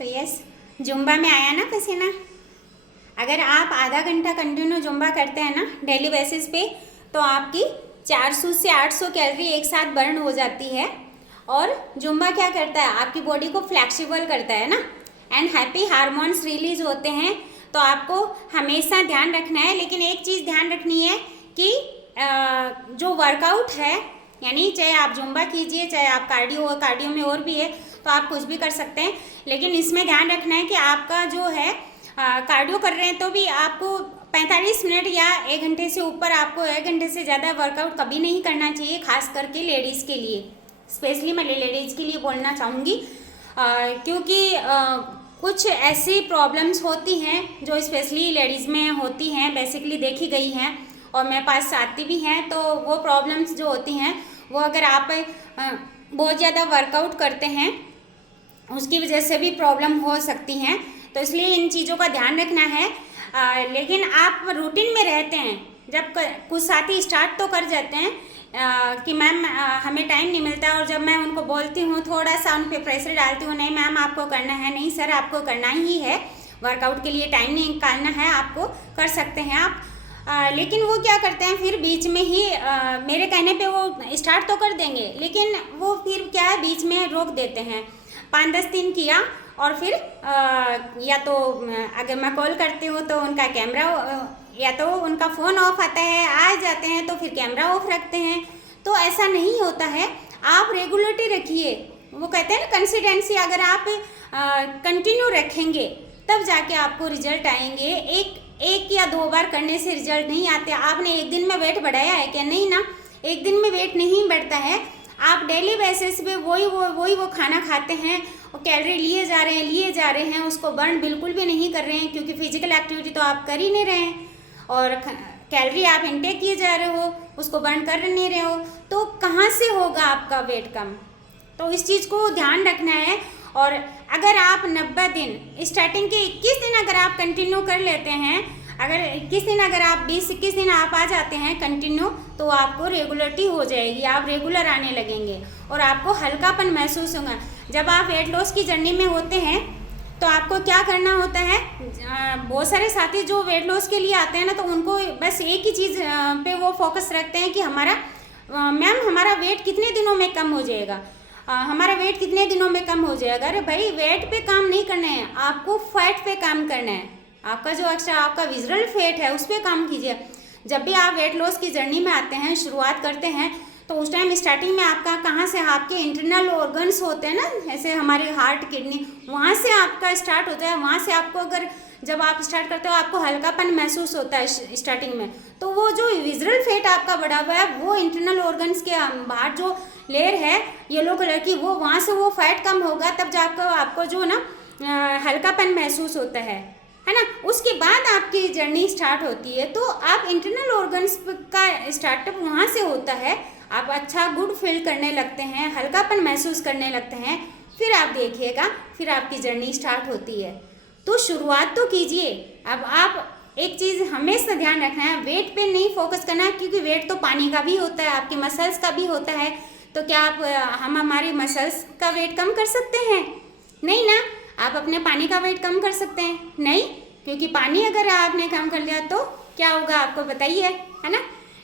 तो yes, Zumba में आया ना पसीना। अगर आप आधा घंटा कंटिन्यू जुम्बा करते हैं ना डेली बेसिस पे, तो आपकी 400 से 800 कैलोरी एक साथ बर्न हो जाती है। और जुम्बा क्या करता है, आपकी बॉडी को फ्लेक्सिबल करता है ना, एंड हैप्पी हार्मोन्स रिलीज होते हैं। तो आपको हमेशा ध्यान रखना है, लेकिन एक चीज़ ध्यान रखनी है कि जो वर्कआउट है, यानी चाहे आप जुम्बा कीजिए, चाहे आप कार्डियो में और भी है, तो आप कुछ भी कर सकते हैं, लेकिन इसमें ध्यान रखना है कि आपका जो है कार्डियो कर रहे हैं तो भी आपको 45 मिनट या 1 घंटे से ऊपर, आपको 1 घंटे से ज़्यादा वर्कआउट कभी नहीं करना चाहिए, खास करके लेडीज़ के लिए। स्पेशली मैं लेडीज़ के लिए बोलना चाहूँगी, क्योंकि कुछ ऐसी प्रॉब्लम्स होती हैं जो स्पेशली लेडीज़ में होती हैं, बेसिकली देखी गई हैं और मेरे पास आती भी हैं। तो वो प्रॉब्लम्स जो होती हैं वो अगर आप बहुत ज़्यादा वर्कआउट करते हैं, उसकी वजह से भी प्रॉब्लम हो सकती हैं। तो इसलिए इन चीज़ों का ध्यान रखना है। लेकिन आप रूटीन में रहते हैं, जब कुछ साथी स्टार्ट तो कर जाते हैं कि मैम हमें टाइम नहीं मिलता, और जब मैं उनको बोलती हूँ, थोड़ा सा उन पर प्रेशर डालती हूँ, नहीं मैम आपको करना है, नहीं सर आपको करना ही है, वर्कआउट के लिए टाइम निकालना है, आपको कर सकते हैं आप। लेकिन वो क्या करते हैं, फिर बीच में ही मेरे कहने पे वो स्टार्ट तो कर देंगे, लेकिन वो फिर क्या है, बीच में रोक देते हैं। 5-10 दिन किया और फिर या तो अगर मैं कॉल करती हूँ तो उनका कैमरा, या तो उनका फ़ोन ऑफ आता है, आ जाते हैं तो फिर कैमरा ऑफ रखते हैं। तो ऐसा नहीं होता है, आप रेगुलरिटी रखिए। वो कहते हैं ना कंसिस्टेंसी, अगर आप कंटिन्यू रखेंगे तब जाके आपको रिजल्ट आएंगे। एक या 2 बार करने से रिजल्ट नहीं आते। आपने एक दिन में वेट बढ़ाया है क्या? नहीं ना, एक दिन में वेट नहीं बढ़ता है। आप डेली बेसिस पे वही वो खाना खाते हैं और कैलोरी लिए जा रहे हैं, उसको बर्न बिल्कुल भी नहीं कर रहे हैं, क्योंकि फिजिकल एक्टिविटी तो आप कर ही नहीं रहे हैं, और कैलोरी आप इनटेक किए जा रहे हो, उसको बर्न कर नहीं रहे हो, तो कहाँ से होगा आपका वेट कम? तो इस चीज़ को ध्यान रखना है। और अगर आप 90 दिन, स्टार्टिंग के 21 दिन अगर आप कंटिन्यू कर लेते हैं, अगर 21 दिन, अगर आप 20-21 दिन आप आ जाते हैं कंटिन्यू, तो आपको रेगुलरिटी हो जाएगी, आप रेगुलर आने लगेंगे और आपको हल्कापन महसूस होगा। जब आप वेट लॉस की जर्नी में होते हैं तो आपको क्या करना होता है, बहुत सारे साथी जो वेट लॉस के लिए आते हैं ना, तो उनको बस एक ही चीज़ पे वो फोकस रखते हैं कि मैम हमारा वेट कितने दिनों में कम हो जाएगा, हमारा वेट कितने दिनों में कम हो जाएगा। अरे भाई, वेट पे काम नहीं करना है, आपको फैट पे काम करना है। आपका जो एक्स्ट्रा आपका विजरल फैट है उस पर काम कीजिए। जब भी आप वेट लॉस की जर्नी में आते हैं, शुरुआत करते हैं, तो उस टाइम स्टार्टिंग में आपका कहाँ से, आपके इंटरनल ऑर्गन्स होते हैं ना, ऐसे हमारे हार्ट, किडनी, वहाँ से आपका स्टार्ट होता है। वहाँ से आपको, अगर जब आप स्टार्ट करते हो आपको हल्कापन महसूस होता है स्टार्टिंग में, तो वो जो विजरल फैट आपका बढ़ा हुआ है, वो इंटरनल ऑर्गन्स के बाहर जो लेयर है येलो कलर की, वो वहाँ से वो फैट कम होगा, तब जाकर आपको जो ना हल्कापन महसूस होता है ना। उसके बाद आपकी जर्नी स्टार्ट होती है। तो आप इंटरनल ऑर्गन्स का स्टार्टअप वहाँ से होता है, आप अच्छा गुड फील करने लगते हैं, हल्कापन महसूस करने लगते हैं, फिर आप देखिएगा, फिर आपकी जर्नी स्टार्ट होती है। तो शुरुआत तो कीजिए। अब आप एक चीज़ हमेशा ध्यान रखना है, वेट पे नहीं फोकस करना है, क्योंकि वेट तो पानी का भी होता है, आपके मसल्स का भी होता है। तो क्या हम हमारे मसल्स का वेट कम कर सकते हैं? नहीं ना। आप अपने पानी का वेट कम कर सकते हैं? नहीं, क्योंकि पानी अगर आपने कम कर लिया तो क्या होगा आपको बताइए, है ना,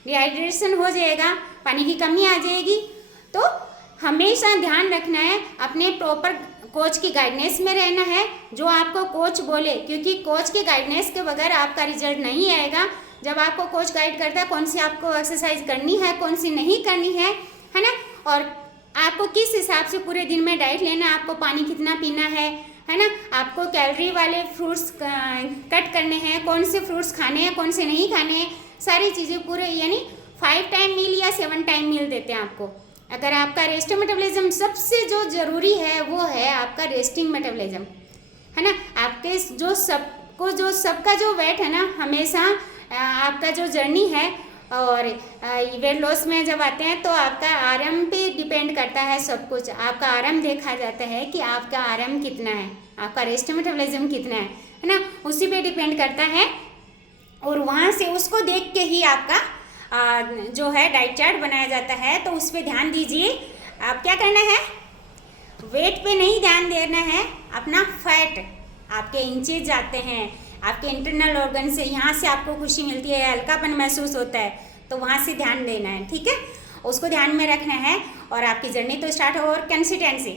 डिहाइड्रेशन हो जाएगा, पानी की कमी आ जाएगी। तो हमेशा ध्यान रखना है, अपने प्रॉपर कोच की गाइडेंस में रहना है, जो आपको कोच बोले, क्योंकि कोच की गाइडेंस के बगैर आपका रिजल्ट नहीं आएगा। जब आपको कोच गाइड करता है कौन सी आपको एक्सरसाइज करनी है, कौन सी नहीं करनी है ना, और आपको किस हिसाब से पूरे दिन में डाइट लेना है, आपको पानी कितना पीना है ना, आपको कैलोरी वाले फ्रूट्स कट करने हैं, कौन से फ्रूट्स खाने हैं, कौन से नहीं खाने हैं, सारी चीज़ें पूरे, यानी 5 टाइम मील या 7 टाइम मील देते हैं आपको। अगर आपका रेस्टिंग मेटाबॉलिज्म, सबसे जो ज़रूरी है वो है आपका रेस्टिंग मेटाबॉलिज्म, है ना। आपके जो सबका जो वेट है ना, हमेशा आपका जो जर्नी है, और वेट लॉस में जब आते हैं तो आपका आरएम पे डिपेंड करता है सब कुछ। आपका आरएम देखा जाता है कि आपका आरएम कितना है, आपका रेस्टिंग मेटाबॉलिज्म कितना है ना, उसी पे डिपेंड करता है। और वहाँ से उसको देख के ही आपका जो है डाइट चार्ट बनाया जाता है। तो उस पर ध्यान दीजिए। आप क्या करना है, वेट पे नहीं ध्यान देना है, अपना फैट, आपके इंचेज जाते हैं, आपके इंटरनल ऑर्गन से, यहाँ से आपको खुशी मिलती है, हल्कापन महसूस होता है, तो वहाँ से ध्यान देना है, ठीक है, उसको ध्यान में रखना है। और आपकी जर्नी तो स्टार्ट हो, और कंसिस्टेंसी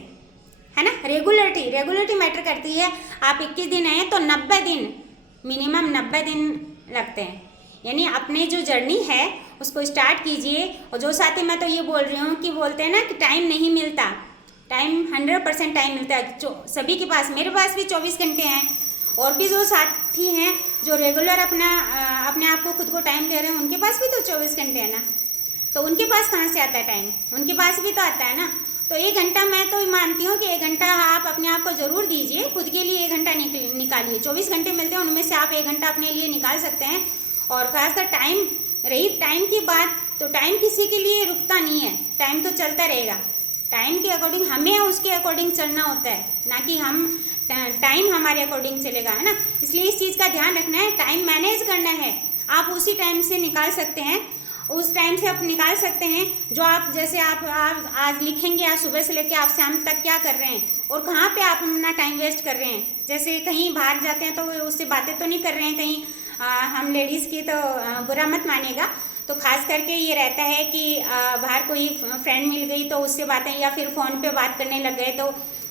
है ना, रेगुलरिटी मैटर करती है। आप 21 दिन हैं तो 90 दिन, मिनिमम 90 दिन लगते हैं, यानी अपने जो जर्नी है उसको स्टार्ट कीजिए। और जो साथी, मैं तो ये बोल रही हूँ कि बोलते हैं ना कि टाइम नहीं मिलता, टाइम 100% टाइम मिलता है सभी के पास, मेरे पास भी 24 घंटे हैं, और भी जो साथी हैं जो रेगुलर अपने आप को खुद को टाइम दे रहे हैं, उनके पास भी तो 24 घंटे हैं ना, तो उनके पास कहाँ से आता है टाइम, उनके पास भी तो आता है ना। तो 1 घंटा, मैं तो मानती हूँ कि 1 घंटा आप अपने आप को ज़रूर दीजिए, खुद के लिए 1 घंटा निकालिए। 24 घंटे मिलते हैं, उनमें से आप 1 घंटा अपने लिए निकाल सकते हैं। और खासकर टाइम की बात, तो टाइम किसी के लिए रुकता नहीं है, टाइम तो चलता रहेगा, टाइम के अकॉर्डिंग हमें उसके अकॉर्डिंग चलना होता है, ना कि टाइम हमारे अकॉर्डिंग चलेगा, है ना। इसलिए इस चीज़ का ध्यान रखना है, टाइम मैनेज करना है। आप उसी टाइम से निकाल सकते हैं, उस टाइम से आप निकाल सकते हैं जो आप, जैसे आप आज लिखेंगे, आज सुबह से लेकर आप शाम तक क्या कर रहे हैं और कहाँ पे आप अपना टाइम वेस्ट कर रहे हैं। जैसे कहीं बाहर जाते हैं तो उससे बातें तो नहीं कर रहे हैं कहीं, हम लेडीज़ की तो बुरा मत मानेगा, तो खास करके ये रहता है कि बाहर कोई फ्रेंड मिल गई तो उससे बातें, या फिर फ़ोन पे बात करने लग गए तो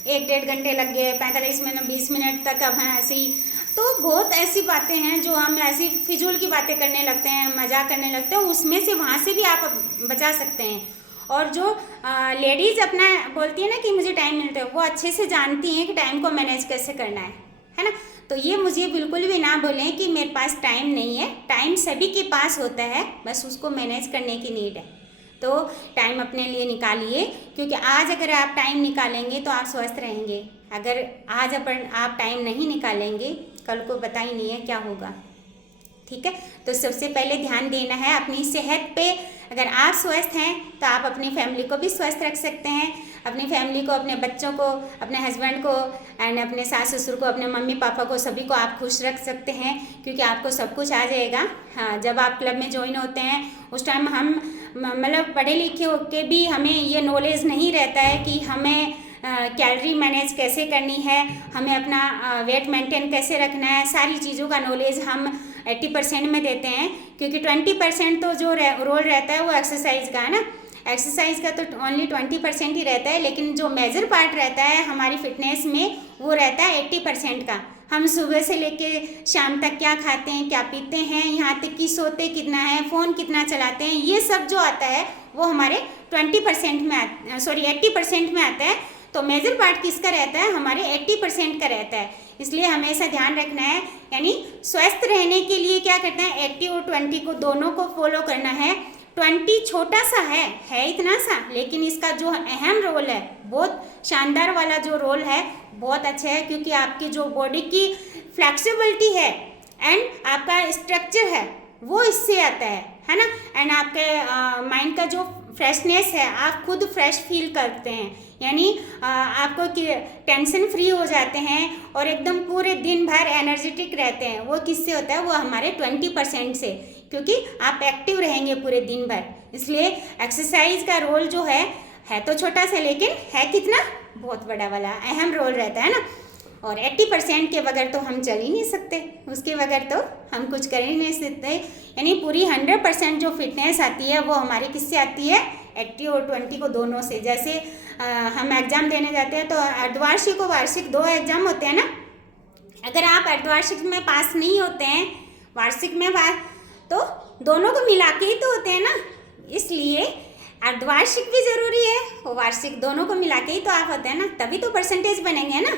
1-1.5 घंटे लग गए, 45 मिनट 20 मिनट तक अब हैं ऐसे ही। तो बहुत ऐसी बातें हैं जो हम ऐसी फिजूल की बातें करने लगते हैं, मजाक करने लगते हैं, उसमें से वहाँ से भी आप बचा सकते हैं। और जो लेडीज़ अपना बोलती है ना कि मुझे टाइम मिलता है, वो अच्छे से जानती हैं कि टाइम को मैनेज कैसे करना है ना। तो ये मुझे बिल्कुल भी ना बोलें कि मेरे पास टाइम नहीं है, टाइम सभी के पास होता है, बस उसको मैनेज करने की नीड है। तो टाइम अपने लिए निकालिए, क्योंकि आज अगर आप टाइम निकालेंगे तो आप स्वस्थ रहेंगे। अगर आज आप टाइम नहीं निकालेंगे, कल को पता ही नहीं है क्या होगा, ठीक है। तो सबसे पहले ध्यान देना है अपनी सेहत पे। अगर आप स्वस्थ हैं तो आप अपनी फैमिली को भी स्वस्थ रख सकते हैं, अपनी फैमिली को, अपने बच्चों को, अपने हस्बैंड को एंड अपने सास ससुर को, अपने मम्मी पापा को, सभी को आप खुश रख सकते हैं, क्योंकि आपको सब कुछ आ जाएगा। हाँ, जब आप क्लब में ज्वाइन होते हैं उस टाइम हम मतलब पढ़े लिखे होके भी हमें ये नॉलेज नहीं रहता है कि हमें कैलोरी मैनेज कैसे करनी है, हमें अपना वेट मेंटेन कैसे रखना है। सारी चीज़ों का नॉलेज हम 80% में देते हैं, क्योंकि 20% तो जो रोल रहता है वो एक्सरसाइज का है ना। एक्सरसाइज का तो ओनली 20% ही रहता है, लेकिन जो मेजर पार्ट रहता है हमारी फिटनेस में वो रहता है 80% का। हम सुबह से लेके शाम तक क्या खाते हैं, क्या पीते हैं, यहाँ तक कि सोते कितना है, फ़ोन कितना चलाते हैं, ये सब जो आता है वो हमारे 20% में 80% में आता है। तो मेजर पार्ट किसका रहता है, हमारे 80% का रहता है। इसलिए हमेशा ध्यान रखना है, यानी स्वस्थ रहने के लिए क्या करना है, 80 और 20 को दोनों को फॉलो करना है। 20 छोटा सा है इतना सा, लेकिन इसका जो अहम रोल है, बहुत शानदार वाला जो रोल है, बहुत अच्छा है, क्योंकि आपकी जो बॉडी की फ्लेक्सिबिलिटी है एंड आपका स्ट्रक्चर है वो इससे आता है ना। एंड आपके माइंड का जो फ्रेशनेस है, आप खुद फ्रेश फील करते हैं, यानी आपको टेंशन फ्री हो जाते हैं और एकदम पूरे दिन भर एनर्जेटिक रहते हैं। वो किससे होता है, वो हमारे 20% से, क्योंकि आप एक्टिव रहेंगे पूरे दिन भर। इसलिए एक्सरसाइज का रोल जो है तो छोटा सा, लेकिन है कितना, बहुत बड़ा वाला अहम रोल रहता है ना। और 80% के बगैर तो हम चल ही नहीं सकते, उसके बगैर तो हम कुछ कर ही नहीं सकते। यानी पूरी 100% जो फिटनेस आती है वो हमारी किससे आती है, 80 और 20 को दोनों से। जैसे हम एग्ज़ाम देने जाते हैं तो अर्धवार्षिक और वार्षिक 2 एग्ज़ाम होते हैं ना। अगर आप अर्धवार्षिक में पास नहीं होते हैं, वार्षिक में पास, तो दोनों को मिला के ही तो होते हैं ना। इसलिए अर्धवार्षिक भी ज़रूरी है और वार्षिक, दोनों को मिला के ही तो आप होते हैं ना, तभी तो परसेंटेज बनेंगे ना,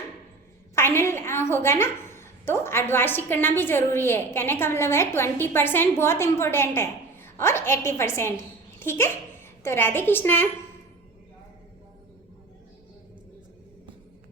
फाइनल होगा ना। तो अर्धवार्षिक करना भी ज़रूरी है। कहने का मतलब है 20% बहुत इम्पोर्टेंट है और 80%, ठीक है। तो राधे कृष्णा।